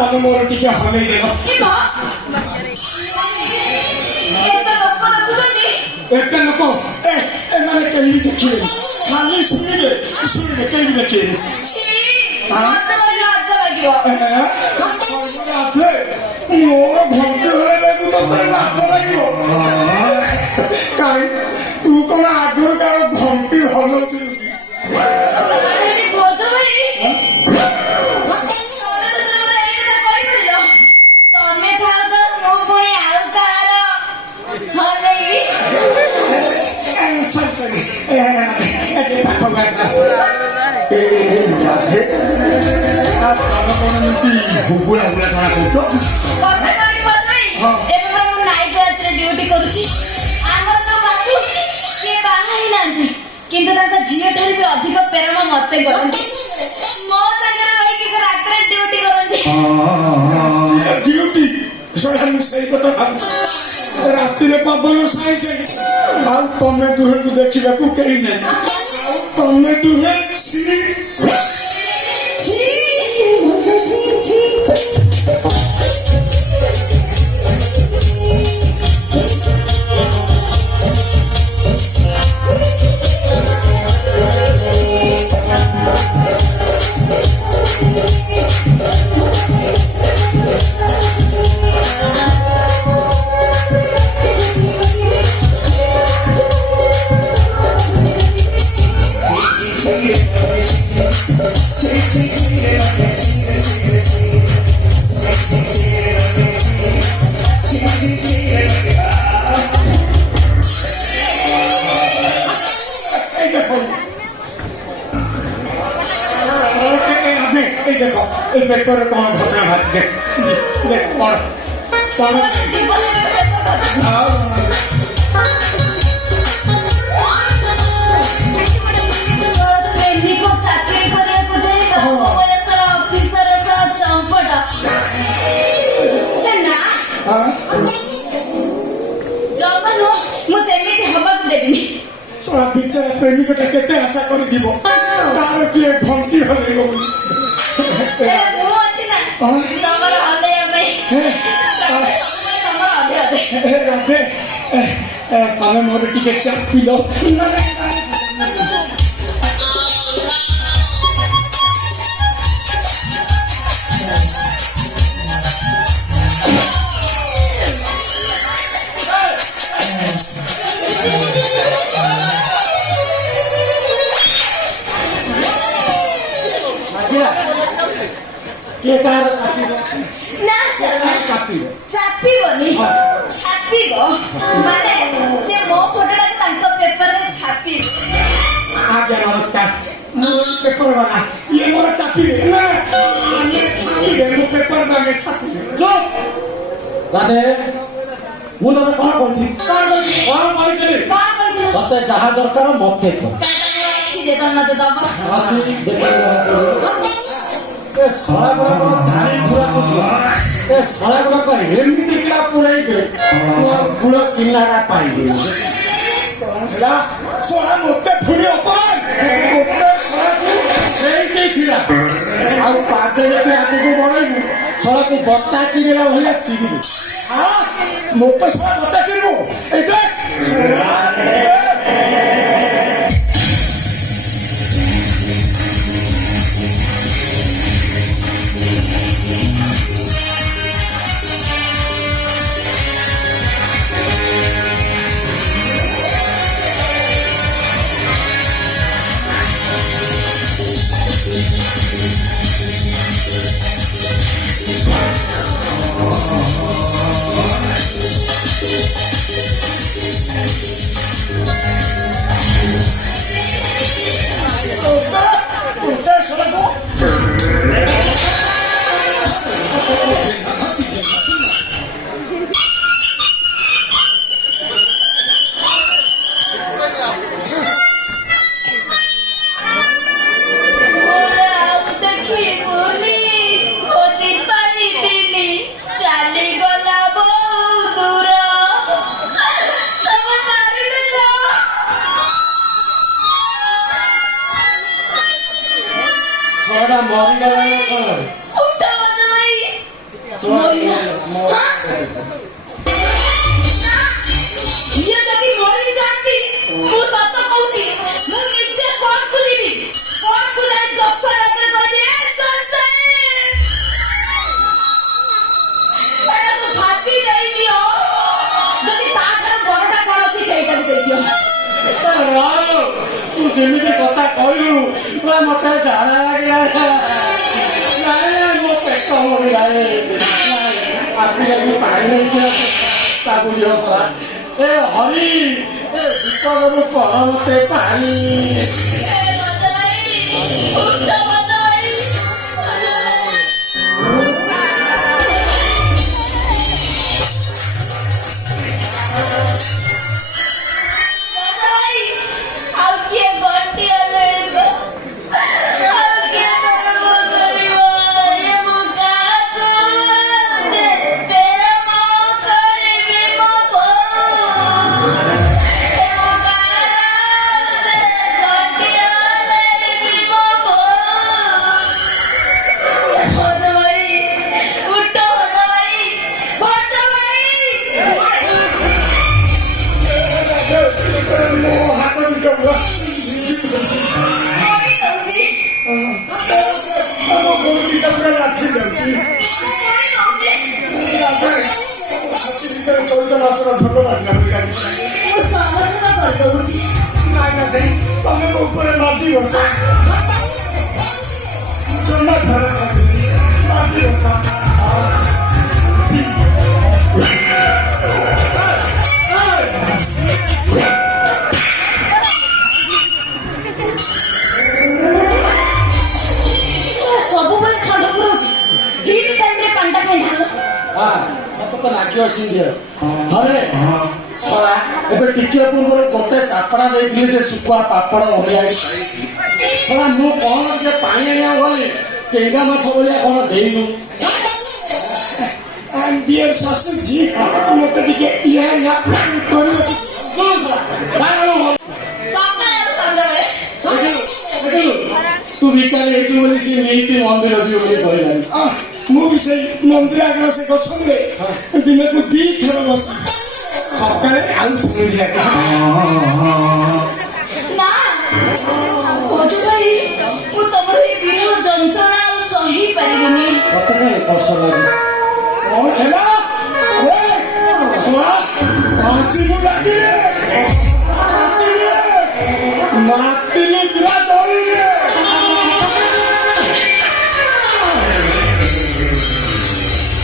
तब मोर टिके हमें देलो एते नको ए माने कहीं भी देखिए खाली सुनिए कहीं भी देखिए मत लाज लागियो मोर घंटे होले बेकु तो लाज लागियो काई तू कोन आगुर का घंटी हलो दी अरे भोज भाई तमे थाओ तो मो पुणी आउ कार हलेबी सही ए बाप गासा बुला बुला थोड़ा पूछो কথা করি ভোজ ভাই এবার মু নাইট ওয়াচ রে ডিউটি করুছি আমার তো বাকি কে বাহাই নান্তি কিন্তু তাଙ୍କ ଝିଅ ଠାରୁ ବି ଅଧିକ ପ୍ରେମ ମତେ କରନ୍ତି ମୋ ସାଙ୍ଗରେ ରହିକି ସେ ରାତିରେ ଡ୍ୟୁଟି କରନ୍ତି ड्यूटी सोडा मु सही कथा भाबुछ राति रे पवन साई से आ तमे दुहे को देखिबा को केही नै आ तमे दुहे सी देखो एक पेपर कौन घटना भात देख देख पढ़ पढ़ जीवन प्रेमी को चाकरी करने को जाए कम बयसर ऑफिसर सा चंपटा ना जबन मु सेमिति हबक देबिनी सोना बिचारा प्रेमी को केते आशा करि दिबो तार के घंटी हलेगो ए मु अछि ना तमर हले भाई तमर हले राधे तमे मोर टिके चाप पिलो के कार ना सर चापी बनी छापी गो माने से मो फोटोटा तांको पेपर रे छापी आज्ञा नमस्कार मोर पेपर वाला ये मोर चापी ना ये छापी दे मो पेपर दागे छापी जो राधे मु तो कौन कहली तते जहा दरकार मते को अच्छी दे दन मते दबा अच्छी देखो ए साला बड़ा जानी पूरा को ए साला बड़ा को हेमी देखला पूरा ही पूरा किनारा पाई दे एला सोला मते फुडी अपमान मते साला सेंटी छिड़ा आ पाते रे आके को बड़ाई साला को बत्ता चिरेला भलिया चिरी हां मते साला बत्ता चिरबो ए देख ମରିଲା ଇଏ ଯଦି ମରିଯାଆନ୍ତି ମୁଁ ସତ କହୁଛି ମୁଁ ନିଜେ କୋର୍ଟକୁ ଯିବି କୋର୍ଟକୁ ଯାଇ ଦଶ ରାତିରେ କହିବି ମ୍ୟାଡାମ ଫାଶୀ ଦେଇଦିଅ ଯଦି ତାଠାରୁ ବଡଟା କଣ ଅଛି ସେଇଟା ବି ଦେଇଦିଅ ତୁ ଯେମିତି କଥା କହିଲୁ ମତେ ଝାଡ଼ା ଲାଗିଲା ମୋ ପେଟ ମୋଡ଼ିଲାଣି ଆଜି ପାଣି ନେଇକି ତାକୁ ଦିଅ କରା ଏ ହରି ଏ ବିପଦରୁ କର ମତେ ପାଣି ତମେ ମୋ ଉପରେ ମାଟି ବସ ଜମା ଘର ମାଟି ବସ ସବୁବେଳେ ଖଣ୍ଡ ପୁରଉଛି ଠିକ ଟାଇମରେ ପାଣିଟା ଖାଇ ଢାଲ ମତେ ତ ଲାଗିବ ସିଏ ହରେ ଶଳା ଏବେ ଟିକେ ପୂର୍ବରୁ ଗୋଟେ ଚାପଡ଼ା ଦେଇଥିଲି ଯେ ଶୁଖୁଆ ପାପଡ଼ ଭଳିଆ ଶଳା ମୁଁ କଣ ଟିକେ ପାଣି ଆଣିବାକୁ ଗଲି ଚେଙ୍ଗା ମାଛ ଭଳିଆ କଣ ଦେଇନୁ ডিয়ার শাশুড়ি মতো দিকে ইয়া ତୁ ଭିକାରୀ ହେଇଛୁ ବୋଲି ସେ ନେଇକି ମନ୍ଦିର ଯିବ ବୋଲି କହିଲାନି ମୁଁ ବି ସେଇ ମନ୍ଦିର ଆଗରେ ସେ ଗଛରେ ଦିନକୁ 2 ଥର ବସି ସକାଳେ ଆଉ ସନ୍ଧ୍ୟା ନା ଭୋଜୁ ଭାଇ ମୁଁ ତମର ଏଇ ବିରହ ଯନ୍ତ୍ରଣା ଆଉ ସହି ପାରିବିନି ମତେ କାହିଁ କଷ୍ଟ ଲାଗୁଛି କଣ ହେଲା?